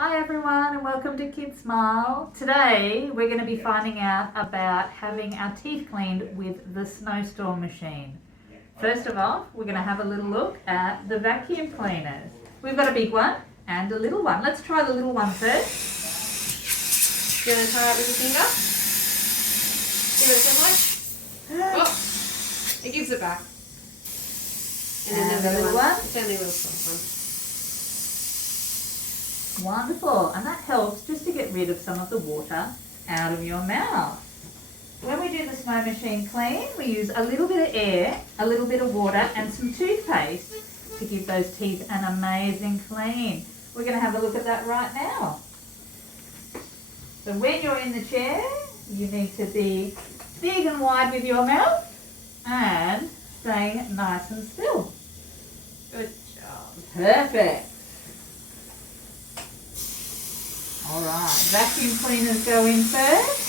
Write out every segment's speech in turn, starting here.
Hi everyone and welcome to Kids Smile. Today we're going to be finding out about having our teeth cleaned with the snowstorm machine. First of all, we're going to have a little look at the vacuum cleaners. We've got a big one and a little one. Let's try the little one first. Do you want to try it with your finger? Give it a similar. Oh, it gives it back. And the little one. It's only a little soft one. Wonderful, and that helps just to get rid of some of the water out of your mouth. When we do the snow machine clean, we use a little bit of air, a little bit of water and some toothpaste to give those teeth an amazing clean. We're going to have a look at that right now. So when you're in the chair, you need to be big and wide with your mouth and staying nice and still. Good job. Perfect. Alright, vacuum cleaners go in first.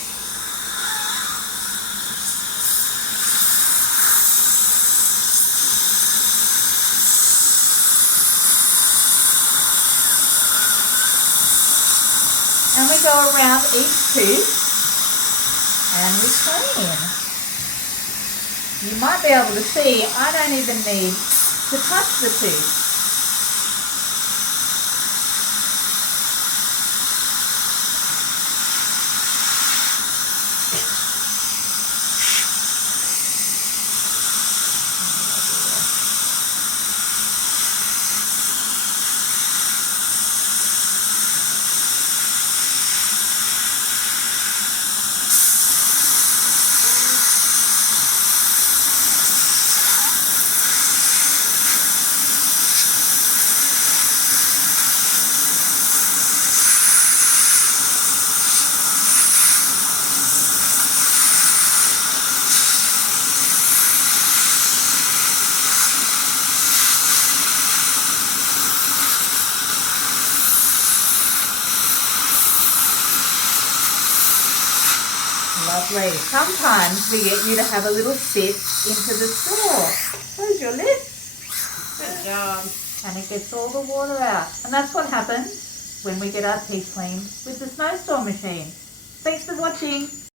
And we go around each tooth and we clean. You might be able to see, I don't even need to touch the tooth. Lovely. Sometimes we get you to have a little sip into the straw. Close your lips. Good job. And it gets all the water out. And that's what happens when we get our teeth cleaned with the snowstorm machine. Thanks for watching.